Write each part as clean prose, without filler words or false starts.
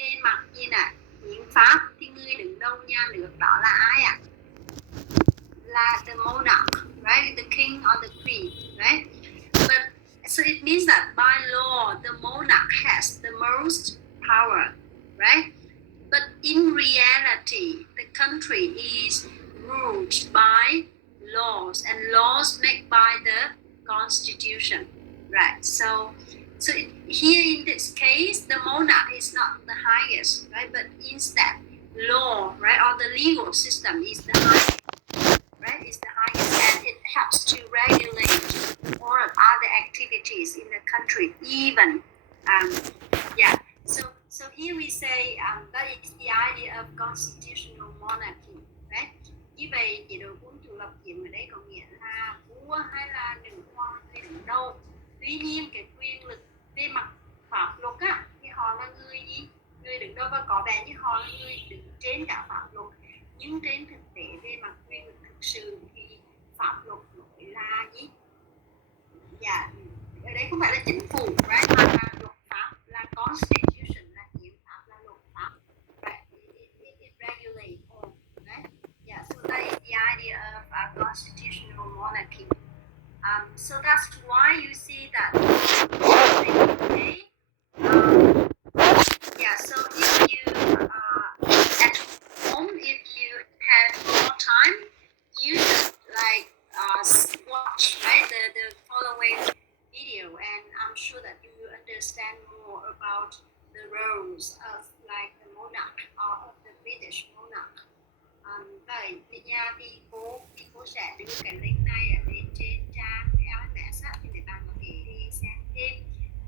về mặt gì nè, hiến pháp thì người đứng đầu nhà nước đó là ai ạ? Là the monarch, right? The king or the queen, right? But so it means that by law the monarch has the most power, right? But in reality, the country is ruled by laws, and laws made by the constitution, right? So here in this case, the monarch is not the highest, right? But instead, law, right, or the legal system is the highest, right? Is the highest, and it helps to regulate all other activities in the country, even, yeah. So here we say that is the idea of constitutional monarchy, right? Như vậy chế độ quân chủ lập hiến ở đây có nghĩa là vua hay là nữ hoàng hay đứng đầu. Tuy nhiên cái quyền lực về mặt pháp luật á, thì họ là người gì? Người đứng đầu và có vẻ như họ là người đứng trên cả pháp luật. Nhưng trên thực tế về mặt quyền lực thực sự thì pháp luật nói là gì? Dạ, ở đây không phải là chính phủ, right? Mà là luật pháp, là constitution, là hiến pháp, là luật pháp, right? It regulates all, right? Yeah, so that is the idea of a constitutional monarchy. So that's why you see that okay. Yeah, so if you at home, if you had more time, you should like watch, right, the following video, and I'm sure that you will understand more about the roles of like the monarch or of the British monarch. Vậy thì cô sẽ đưa cái link này ở bên trên trang LMS thì mấy bạn có thể đi xem thêm,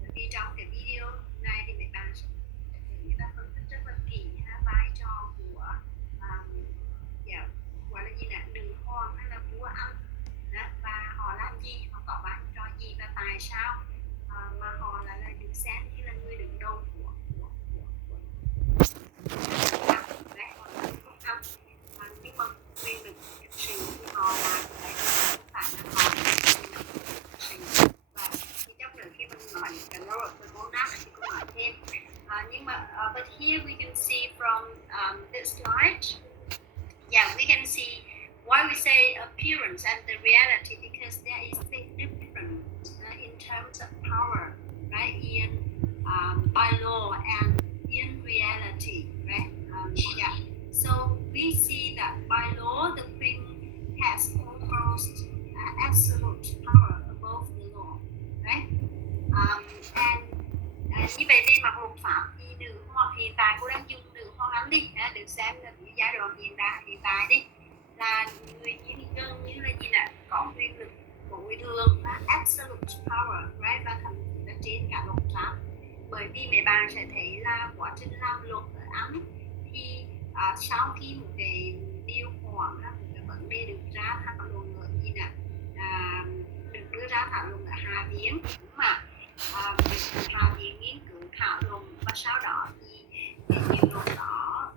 bởi vì trong cái video này thì mấy bạn sẽ người ta phân tích rất là kỹ vai trò của gọi là gì nè, nữ hoàng hay là vua Anh, và họ làm gì, họ có vai trò gì và tại sao mà họ lại được xem như là người đứng đầu của nhưng mà quyền lực thực sự thì họ là không phải là họ thực sự. Và khi chắc nữa khi mình nói cái role of the monarch thì cũng nói thêm, nhưng mà but here we can see from this slide, yeah, we can see why we say appearance and the reality, because there is a difference in terms of power, right, in by law and in reality, right? Yeah. So we see that by law the queen has almost absolute power above the law, right? And như vậy đi, mà luật pháp thì nữ hoàng hiện tại cô đang dùng nữ hoàng Anh đi, được xem là cái giai đoạn hiện tại đi, là người gần như là gì nè, có quyền lực tối thượng và absolute power, right, và thậm chí là trên cả luật pháp. Bởi vì mấy bạn sẽ thấy là quá trình làm luật ở Anh thì sau khi một cái điều khoản, một cái vấn đề được ra thảo luận ở gì nè, được đưa ra thảo luận ở Hạ viện, mà được Hạ viện nghiên cứu thảo luận, và sau đó thì cái điều luật đó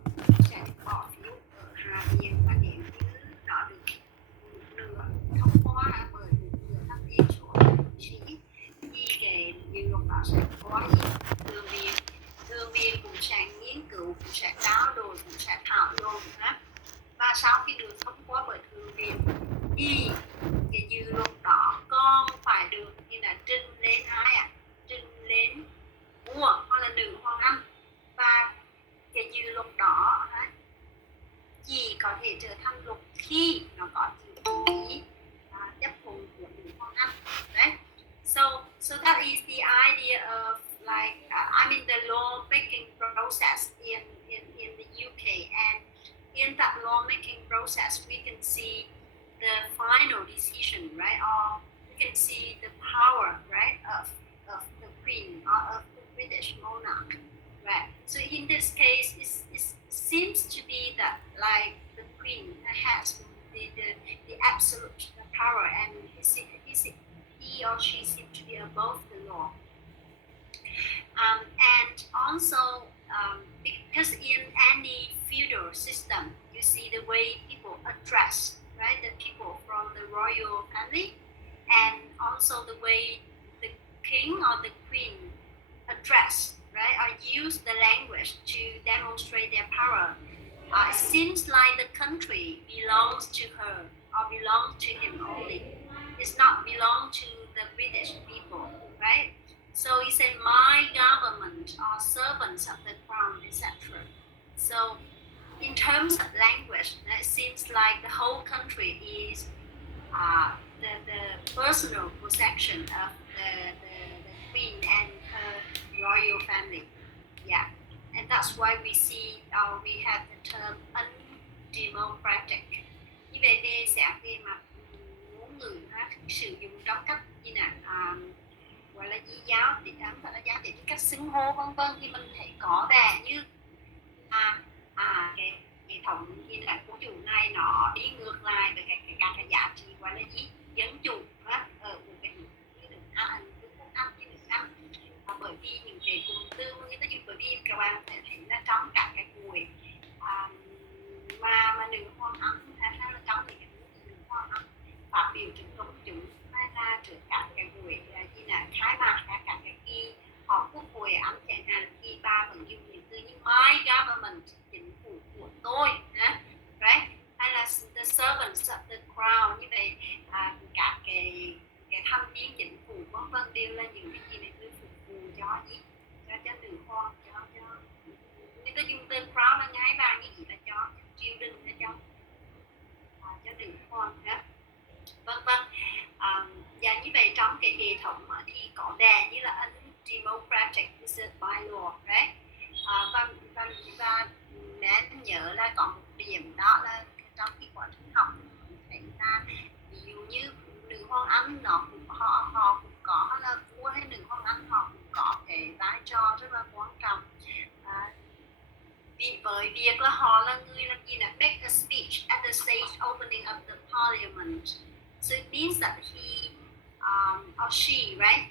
sẽ được bỏ phiếu ở Hạ viện, và nếu như nó được thông qua bởi một nửa tham viên số nghị sĩ thì cái điều luật đó sẽ có Thượng viện cũng sẽ nghiên cứu, cũng sẽ trao đổi, cũng sẽ thảo luận, và sau khi được thông qua bởi Thượng viện thì cái dự luật đó còn phải được như là trình lên ai ạ? Trình lên vua hoặc là nữ hoàng Anh, và cái dự luật đó chỉ có thể trở thành luật khi nó có sự đồng ý chấp thuận của nữ hoàng Anh, right? So that is the idea of like I mean the law making process in the UK, and in that law making process we can see the final decision, right? Or we can see the power, right, of the queen or of the British monarch, right? So in this case, it seems to be that like the queen has the absolute power, and he or she seems to be above the law. And also because in any feudal system, you see the way people address, right, the people from the royal family, and also the way the king or the queen address, right, or use the language to demonstrate their power. It seems like the country belongs to her or belongs to him only. It's not belong to the British people, right? So he said, my government are servants of the crown, etc. So in terms of language, it seems like the whole country is the personal possession of the queen and her royal family. Yeah, and that's why we see we have the term undemocratic. Như vậy thì sẽ về mặt ngôn ngữ sử dụng trong cách gì nè, gọi là di giáo thì thật là giáo thì cách xưng hô vân vân, thì mình thấy có vẻ như cái hệ thống như là của chủ này nó đi ngược lại với cái giá trị gọi là gì dân chủ ở một cái như nước Anh, như nước Anh, bởi vì những cái cụm từ mà người ta dùng, bởi vì các bạn sẽ thấy là trong các cái buổi mà nữ hoàng Anh hay là trong những cái nữ hoàng Anh phát biểu trước công chúng hay là trước các cái buổi gì là khai mạc các cái kỳ họp quốc hội Anh chẳng hạn, thì bà vẫn dùng những từ như my government, chính phủ của tôi, right? Hay là the servants of the crown, như vậy các cái thành viên chính phủ vân vân đều là những cái gì để tôi phục vụ cho gì, cho nữ hoàng, cho người ta dùng từ crown là ngai vàng như vậy là cho triều đình, cho nữ hoàng hết, vân vân. Và như vậy trong cái hệ thống thì có vẻ như là undemocratic is by law, right? Và nên nhớ là có một điểm đó là trong cái quá trình học thấy là ví dụ như nữ hoàng Anh họ cũng có là vua hay nữ hoàng Anh họ cũng có cái vai trò rất là quan trọng, vì với việc là họ là người làm gì là make a speech at the stage opening of the parliament, so it means that he or she, right,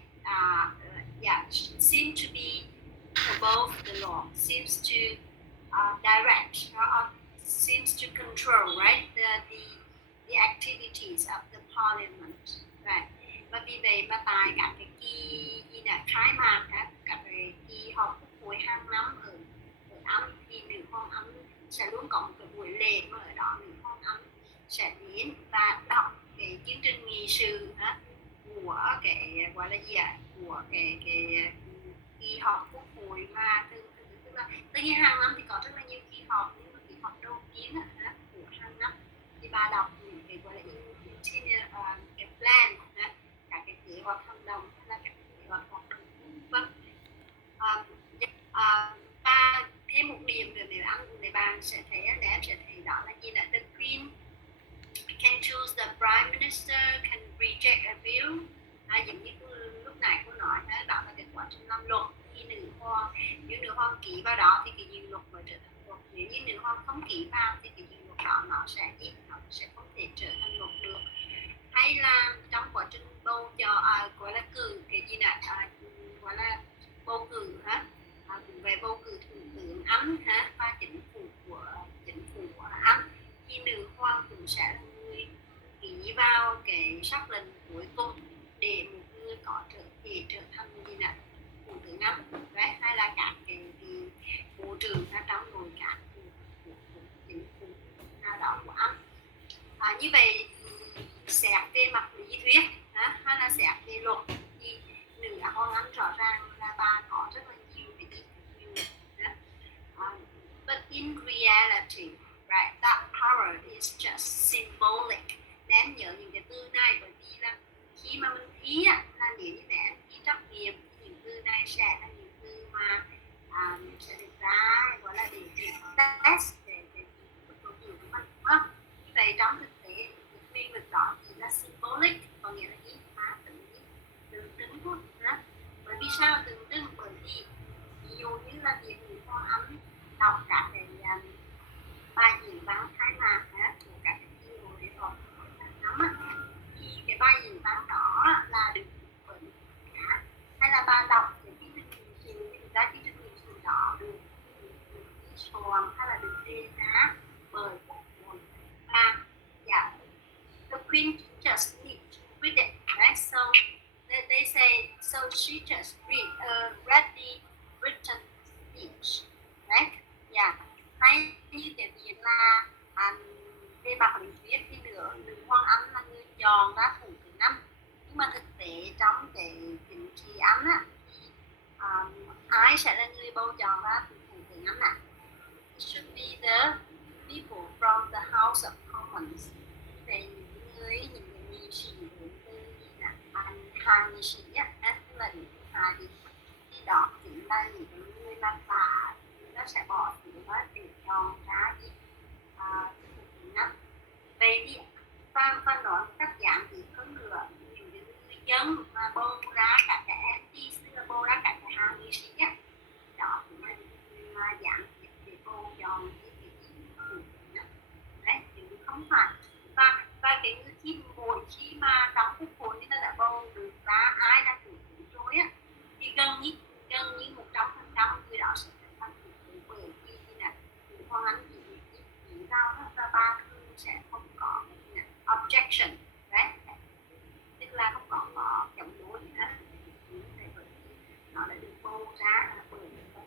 seems to be above the law, seems to direct or seems to control, right, the activities of the parliament, right. Và vì vậy mà tại các cái kỳ khai mạc các cái kỳ họp quốc hội hàng năm ở Anh thì nữ hoàng Anh sẽ luôn có một cái buổi lễ mà ở đó nữ hoàng Anh sẽ đến và đọc cái chương trình nghị sự của cái gọi là gì của cái kỳ họp quốc hội mà tức là tất nhiên hàng năm thì có rất là nhiều kỳ họp, nhưng mà kỳ họp đầu tiên của hàng năm thì bà đọc những cái gọi là cái plan, các cái kế hoạch hành động hay là các kế hoạch hoạt động, vâng. Và thêm một điểm nữa nếu bạn sẽ thấy em sẽ thấy đó là gì là the queen can choose the prime minister, can reject a bill, giống như lúc nãy cô nói đó là cái quá trình làm luật. Khi nữ hoàng ký vào đó thì cái dự luật mới trở thành luật, nếu như nữ hoàng không ký vào thì cái dự luật đó nó sẽ không thể trở thành luật được. Hay là trong quá trình bầu cho gọi là cử cái gì nè, gọi là bầu cử về bầu cử thủ tướng Anh và chính phủ của Anh, thì nữ hoàng cũng sẽ là người ký vào cái sắc lệnh cuối cùng để một người có thể trở thành gì nè thủ tướng Anh, đấy, hay là các cái bộ trưởng trong nội các của chính phủ nào đó của Anh. Như vậy xét về mặt lý thuyết hay là xét về luật thì nữ hoàng Anh rõ ràng là bà có rất là nhiều cái but in reality, right, that power is just symbolic. Nên nhớ những cái từ này, bởi vì là khi mà mình thi là nếu như em thi trắc nghiệm thì những từ này sẽ là những từ mà sẽ được ra gọi là để test để đối tượng của mình, đúng không? Như vậy trong thực tế cái quy luật đó chỉ là symbolic, có nghĩa là gì? Tượng trưng thôi. Bởi vì sao tượng trưng? Bởi vì ví dụ như là việc nữ hoàng Anh đọc các cái bài diễn văn khai mạc của các cái kỳ hội họp năm thì cái bài diễn văn đó là được bởi hay là bà đọc cái chương trình nghị sự thì ra chương trình nghị sự đó được soạn hay là được đề ra bởi quốc hội và the queen just need to read it, right? So they say, so she just read the written speech. Đấy, yeah. Hay như cái việc là về mặt lý thuyết thì nữ hoàng Anh là người chọn ra thủ thứ năm, nhưng mà thực tế trong cái chính trị Anh á, ai sẽ là người bầu chọn ra thủ thứ năm ạ? It should be the people from the House of Commons. Về những nghị sĩ đến từ hai nghị sĩ á, tức là những hai thì đó chính là những người mà nó sẽ bỏ phiếu để chọn ra thủ thứ năm. Vậy thì và nói một cách giản dị hơn nữa, những người dân mà bầu ra các cái MP, bầu ra các cái hai nghị sĩ á, đó cũng là những người mà giản dị để bầu chọn cái thủ tướng á. Đấy, chứ không phải và cái khi mỗi khi mà trong quốc hội người ta đã bầu được ra ai là thủ tướng rồi á, thì gần như 100% người đó sẽ trở thành thủ tướng, bởi vì là Hoàng Anh chỉ vào đó và ba thường sẽ không có objection. Đấy, tức là không có chống đối gì hết, bởi vì nó đã được bầu ra bởi các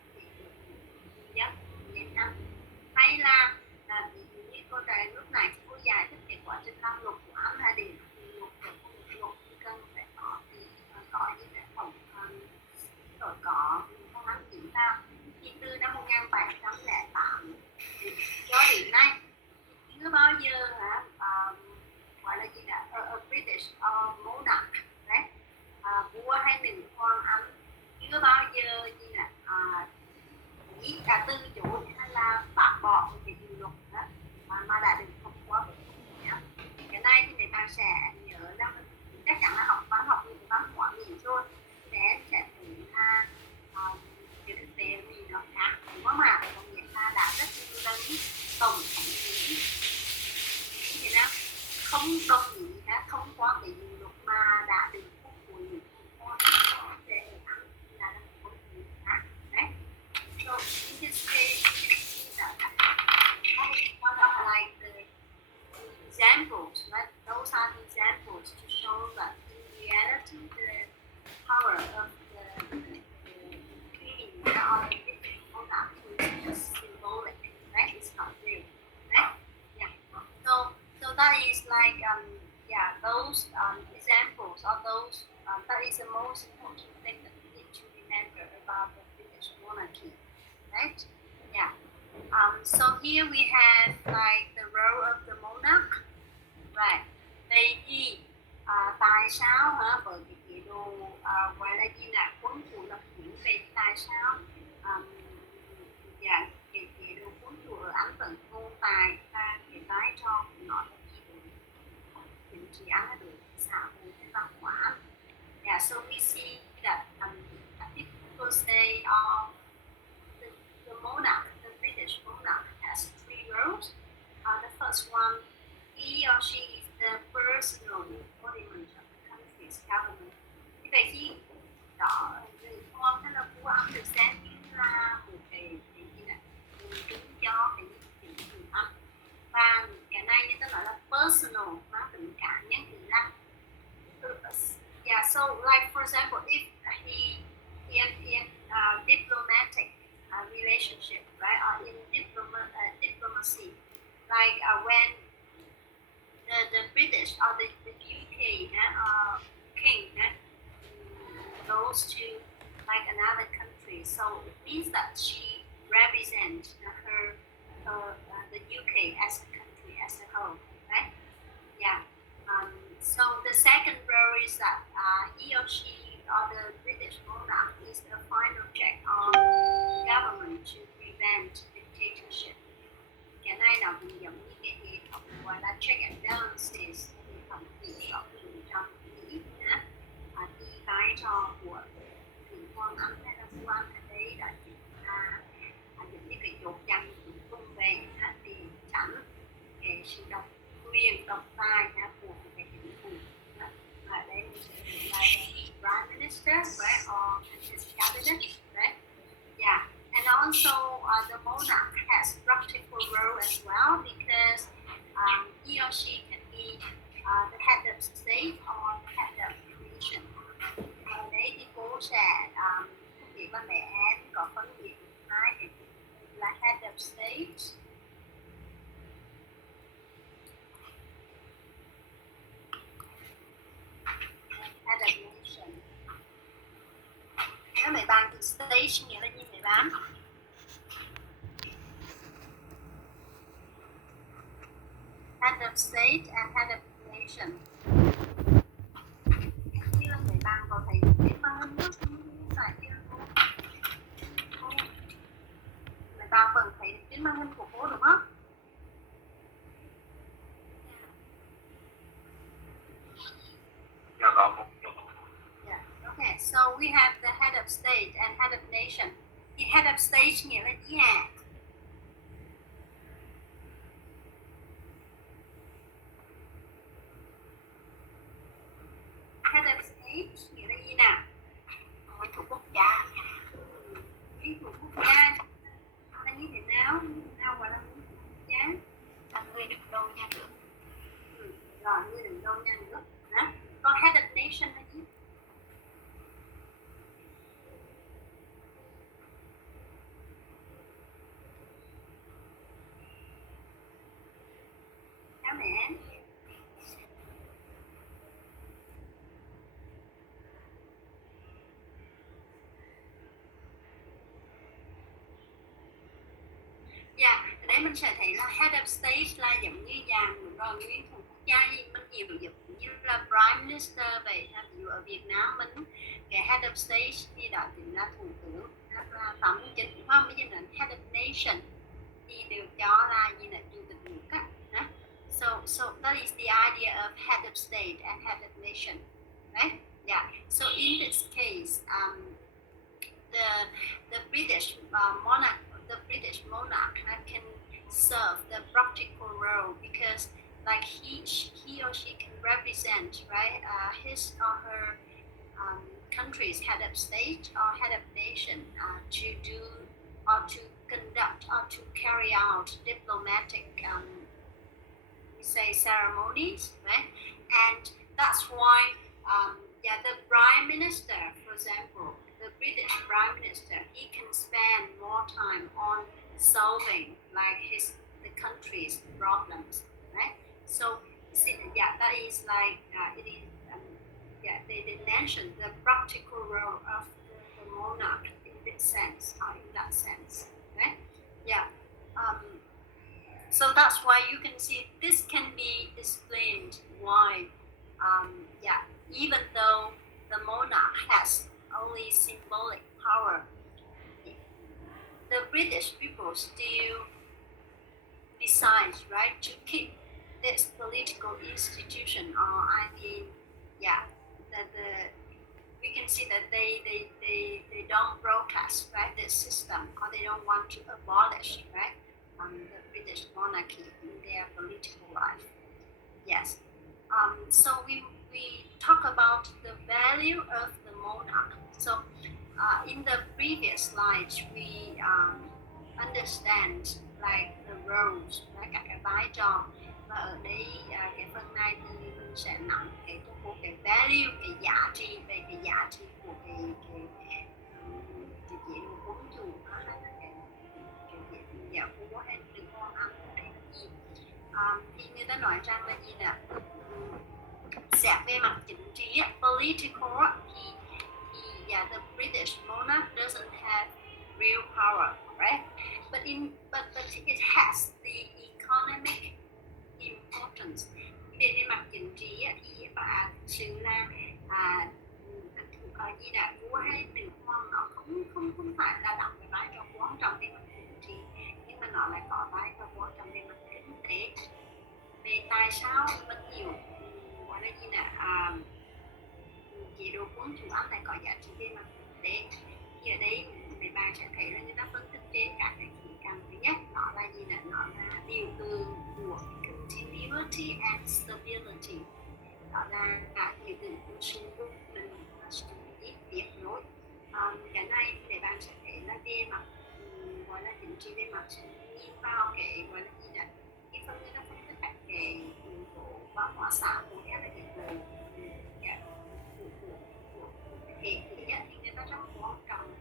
dân nhân dân. Hay là ví dụ như cô trời lúc này thì cô giải thích cái quá trình làm luật của anh là để luật thì cần phải có những cái phòng rồi có công an chính ra thì từ năm 1708 cho đến nay chưa bao giờ gọi là gì là British monarch, đấy, vua hay nữ hoàng Anh chưa bao giờ gì là từ chối hay là bác bỏ cái dự luật đó mà đã được thông qua bởi quốc hội. Cái này thì mấy bạn sẽ nhớ là chắc chắn là học những văn hóa Mỹ rồi thì em sẽ thấy là cái thực tế vì nó khác, đúng không ạ? Có nghĩa là đã rất nhiều lần tổng thống Mỹ như thế nào không đồng ý đã thông qua cái dự luật mà đã được quốc hội Mỹ thông qua để ăn là một câu chuyện khác. Đấy, so in this case you can see that one of like the examples, right? Those are the examples to show that in reality the power of the king or the British monarch is just symbolic, right? It's not real, right? Yeah. So that is like those examples or those that is the most important thing that we need to remember about the British monarchy, right? Yeah. So here we have like the role of the monarch, right? Vậy thì tại sao hả, bởi cái chế độ gọi là gì là quân chủ lập hiến, về tại sao cái chế độ quân chủ ở Anh vẫn tồn tại và cái vai trò của nó là gì đối chính trị Anh, là đối xã hội và văn hóa. Yeah, so we see that people say the monarch, the British monarch, has three roles. The first one, he or she is the personal embodiment of the country's government. Như vậy thì đó, người con hay là vua Anh được xem như là một cái gì này, người đứng cho cái chính trị Anh. Và cái này như ta nói là personal, mang tính cá nhân, thì là yeah. So like for example, if he in diplomatic relationship, right, or in diplomacy, like when the British or the UK king goes to like another country, so it means that she represents the UK as a country as a whole, right? Yeah. So the second role is that he or she or the British monarch is the final check on government to prevent dictatorship. Cái này nó cũng giống như cái hệ thống gọi là check and balances, hệ thống kiểm soát dùng trong Mỹ nhé. Thì vai trò của nữ hoàng Anh hay là vua Anh ở đây là chính là những cái chốt chặn cùng về thì tránh cái sự quyền độc tài của cái chính phủ. Và đây mình sẽ thấy là Prime Minister, right, or his cabinet, right? Yeah, and also the monarch has practical role as well, because he or she can be the head of state or the head of nation. Ở đây thì cô sẽ chị ba mẹ An có phân biệt hai cái là head of state and head of nation. Nếu mày bàn từ state nghĩa là gì mày bán? Head of state and head of nation. Như là mày bàn có thấy cái màn hình đó, phải như mày bàn vẫn thấy trên màn hình của cô đúng không? Dạ có một chút. Yeah. Okay, so we have the head of state and head of nation. The head of state nghĩa là gì hả? Head of state nghĩa là gì nào? nguyên thủ quốc gia. Nguyên thủ quốc gia là như thế nào? Như thế nào gọi là nguyên thủ quốc gia? Là người đứng đầu nhà nước. Rồi, người đứng đầu nhà nước. Hả? Còn head of nation là gì? Các mẹ. Dạ, ở đây mình sẽ thấy là head of state là giống như dạng rồi nguyên thủ quốc gia mình nhiều giống như là prime minister vậy. Ví dụ ở Việt Nam mình cái head of state thì đó chính là thủ tướng, là tổng chính, đúng không? Bây giờ là head of nation thì đều cho là gì là chủ tịch nước á. So that is the idea of head of state and head of nation, right? Yeah. So in this case, the British monarch can serve the practical role because like he or she can represent, right, his or her country's head of state or head of nation to do or to conduct or to carry out diplomatic we say ceremonies, right? And that's why the prime minister, for example, the British prime minister, he can spend more time on solving like the country's problems, right? So that is like it is they mentioned the practical role of the monarch in this sense, in that sense, right? Yeah. So that's why you can see this can be explained why, even though the monarch has only symbolic power, the British people still decide, right, to keep this political institution, or we can see that they don't broadcast, right, this system, or they don't want to abolish, right, the British monarchy in their political life. Yes. So we talk about the value of the monarch. So in the previous slides, we understand like the roles, các cái vai trò, và ở đây cái phần này thì mình sẽ nắm cái value, cái giá trị, về cái giá trị của cái chế độ quân chủ, hay là cái nhà vua hay nữ hoàng Anh ở đây là gì? Thì người ta nói rằng là gì nè, xét về mặt chính trị, political, thì the British monarch doesn't have real power, right? But it has the economic importance. Về mặt chính trị thì bà thực sự là gì là vua hay nữ hoàng nó không phải là đóng cái vai trò quan trọng về mặt chính trị, nhưng mà nó lại có vai trò quan trọng về mặt kinh tế. Về tại sao mình nhiều gọi là gì là chế độ quân chủ Anh lại có giá trị về mặt kinh tế, thì ở đây mấy bạn sẽ thấy là người ta phân tích trên các cái khía cạnh. Thứ nhất, nó là gì nè, nó là biểu tượng của continuity and stability, đó là biểu tượng của sự ổn định và sự tiếp nối. Cái này thì bạn sẽ thấy là về mặt gọi là chính trị, về mặt sự nhìn vào cái gọi là gì nè, cái phần người ta phân tích các cái yếu tố văn hóa xã hội hay là cái của hệ thứ nhất thì người ta rất quan trọng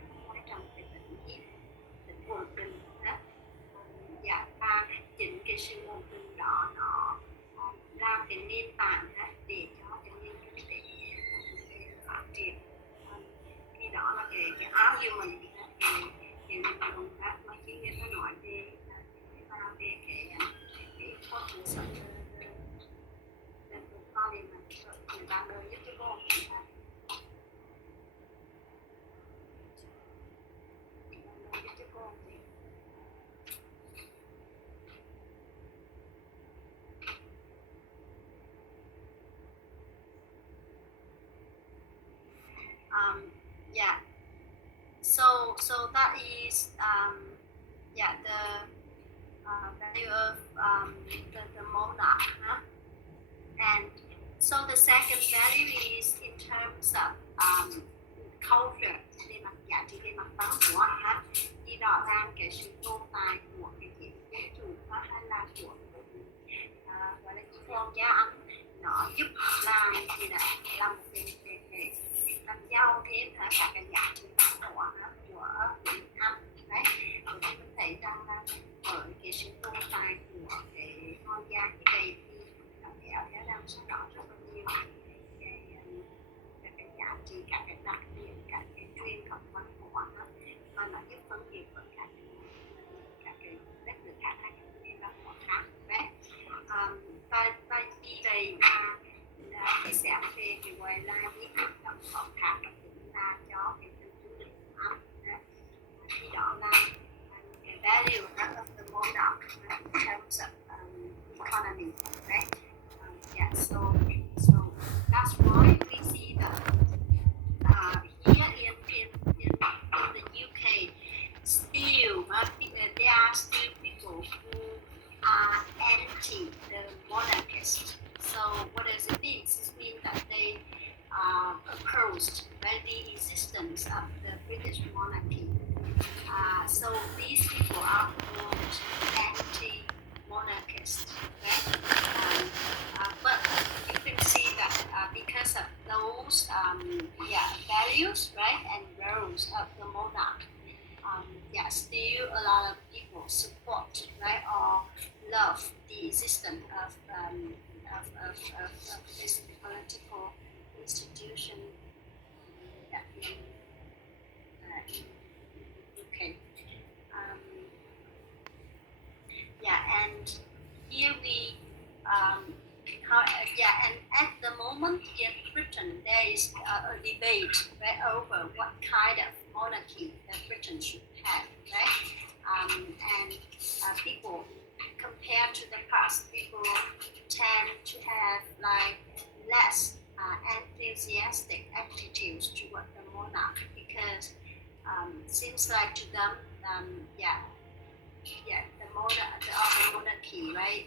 human thì mình dùng các mấy chuyên viên nó nói về cái importance of the parliament người ta đời giúp cho cô yeah. So that is the value of the monarch, huh? And so the second value is in terms of culture, về mặt giá trị, về mặt văn hóa, ha. Thì rõ ràng cái sự tồn tại của cái chế độ dân chủ hay là của gọi là con gia Anh nó giúp làm một cái làm giàu thêm cả cái giá trị văn hóa của Việt Nam đấy. Rồi mình thấy rằng là ở cái sự tồn tại của cái con gia như vậy thì nó kéo theo đằng sau đó rất là nhiều cái giá trị, các cái đặc điểm, các cái truyền thống văn hóa mà nó giúp phân biệt với các cái đất nước khác hay các nền văn hóa khác đấy. Và vì vậy khi xét về cái gọi là những hoạt động khó khăn đó cũng là cho cái tình du lịch của Anh thì đó là cái value of the monarch in terms of economy, right? Yeah, so that's why we see that here in the UK still there are still people who are anti the monarchist. So what does it mean? It means that they opposed the existence of the British monarchy. So these people are called anti-monarchists. Okay? But you can see that because of those values, right, and roles of the monarch, still a lot of people support, right, or love the existence of this political institution in UK. And here we and at the moment in Britain there is a debate, right, over what kind of monarchy that Britain should have, right? And people, compared to the past, people tend to have like less enthusiastic attitudes toward the monarch because seems like to them, the monarchy, right,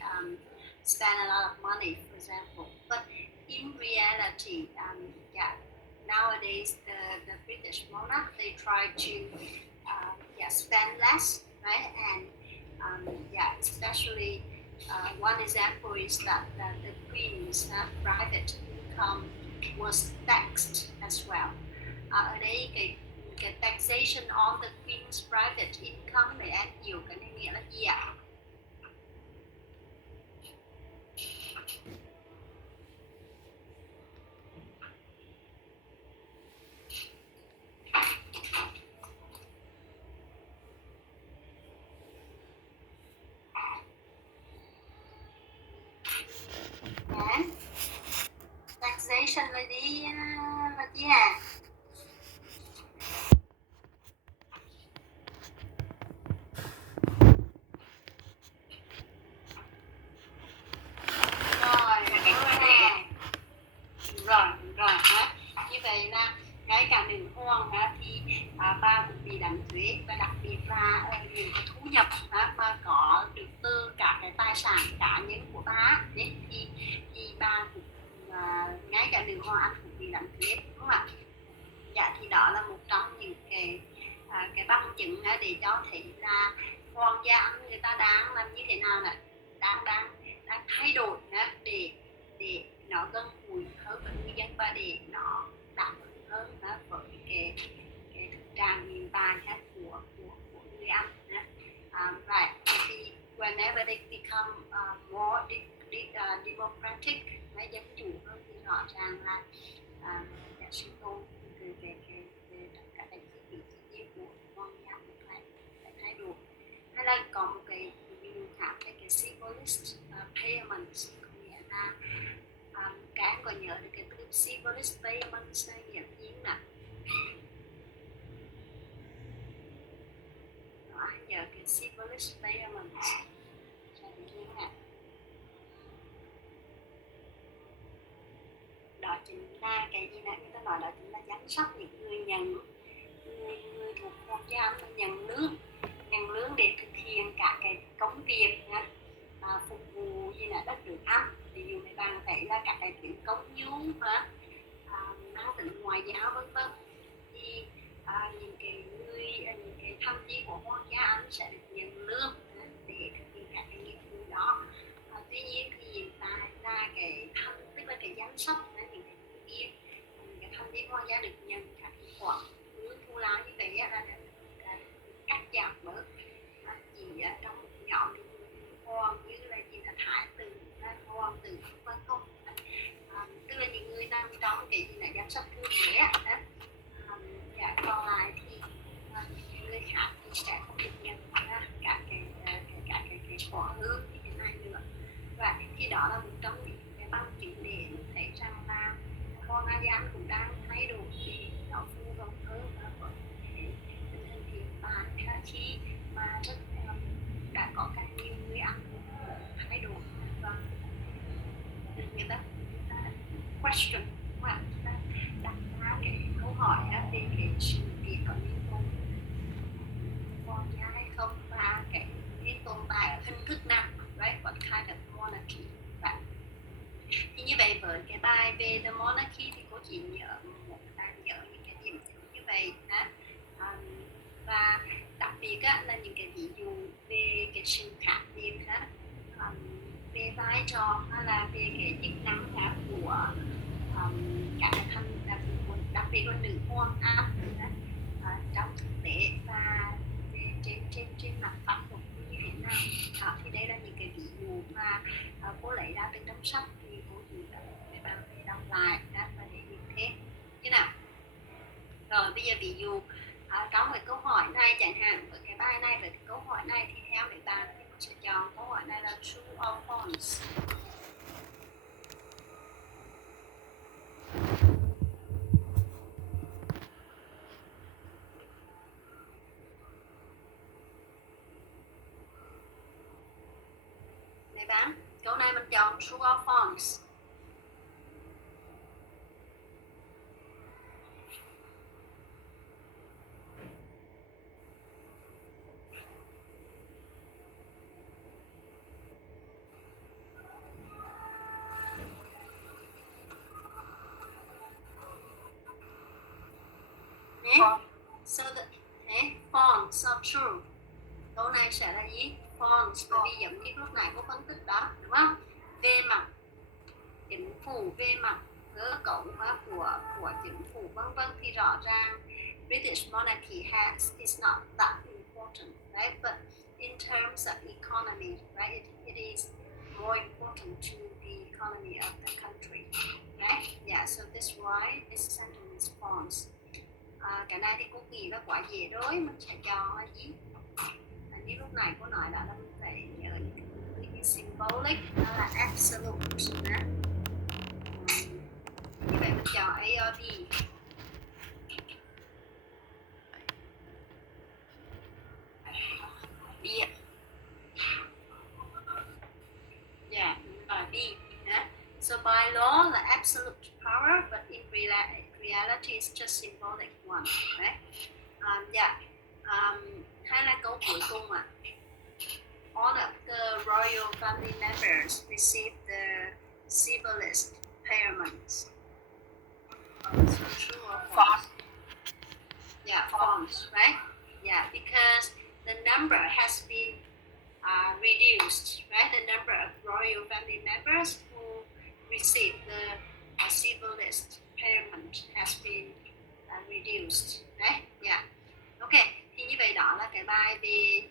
spend a lot of money, for example. But in reality, nowadays the British monarch, they try to spend less, right, and especially one example is that the Queen's private income was taxed as well. Ở đây cái taxation on the Queen's private income này anh hiểu cái này nghĩa là gì ạ? Taxation là gì à? Rồi hả? Như vậy là ngay cả nữ hoàng thì bà cũng bị đánh thuế, và đặc biệt là những cái thu nhập mà có được từ cả cái tài sản cá nhân của bà thì bà cũng ngay cả nữ hoàng Anh cũng bị đánh thuế, đúng không ạ? Thì đó là một trong những cái bằng chứng để cho thấy là hoàng gia Anh người ta đang làm như thế nào nè, đang thay đổi để nó gần gũi hơn với người dân và để nó đáp ứng hơn với cái thực trạng hiện tại của người Anh. Right. Thì whenever they become more democratic, dân chủ hơn thì rõ ràng là sự tôn về tất cả các chi phí chi tiêu là còn một cái ví dụ khác là cái symbolic payments, có nghĩa là các em có nhớ được cái từ symbolic payments này nghĩa là gì nè? Ai nhớ cái symbolic payments là gì nè? Đó chính là cái gì nè, người ta nói đó chính là danh sách những người nhận người thuộc quốc gia mà nhận lương để thực hiện các cái công việc nha, phục vụ gì là đất nước ăn. Ví dụ mấy bạn thấy là các cái chuyện công du mang tính ngoại giao vân vân, thì những cái những cái thành viên của quốc gia Anh sẽ được nhận lương để thực hiện các cái nghĩa vụ đó. Tuy nhiên thì hiện tại là tức là cái danh sách những cái thành viên, những cái thành viên quốc gia được nhận các cái khoản lương thù lao như vậy là cắt giảm bớt, chỉ trong một nhóm hoàng như là chỉ là thái tử, hoàng tử vân không, tức là những người nằm trong cái gì là danh sách thừa kế và còn lại thì những người khác thì sẽ không được nhận các cái khoản lương như thế này nữa. Và khi đó là một trong những cái bằng chứng để thấy rằng là con ASEAN cũng đang thay đổi để nó phù hợp hơn với tình hình hiện tại, khi mà rất đã có càng nhiều người ăn thay đổi và người ta question, và người ta đặt ra cái câu hỏi về cái sự kiện có liên quan con gia hay không, và cái tồn tại ở hình thức nào, right? What kind of monarchy? Thì như vậy với cái bài về the monarchy thì cô chỉ nhớ những cái điểm chính như vậy và đặc biệt là những cái ví dụ về cái sự khác biệt về vai trò hay là về cái chức năng của các thành đặc biệt là nữ hoàng trong thực tế và trên mặt pháp luật như thế nào. Thì đây là những cái ví dụ mà cô lấy ra từ trong sách, thì cô chỉ để bạn đọc lại và để hiểu thêm thế nào. Rồi bây giờ ví dụ trong cái câu hỏi này chẳng hạn, với cái bài này, với cái câu hỏi này thì theo mấy bạn thì mình sẽ chọn câu hỏi này là true or false. Mấy bạn, câu này mình chọn true or false. So false or true. Câu này sẽ là gì? False, bởi vì giống như lúc nãy cô phân tích đó, đúng không? Về mặt chính phủ, về mặt cơ cấu của chính phủ vân vân thì rõ ràng British monarchy is not that important, right? But in terms of economy, right, it is more important to the economy of the country, right? Yeah, so this why this sentence is false. Cái này thì cô nghĩ là quá dễ rồi, mình sẽ chọn là gì? Như lúc này cô nói là mình phải nhớ những cái symbolic đó là absolute nè. Như vậy mình chọn A or B. B. Yeah, by B. So by law là absolute power, but in reality it's just symbolic one, right? Hay là câu cuối cùng all of the royal family members receive the civilist payments. So true or false? Yeah, false, right? Yeah, because the number has been reduced, right? The number of royal family members who receive the civilist payment has been reduced, right? Yeah. Ok, thì như vậy đó là cái bài về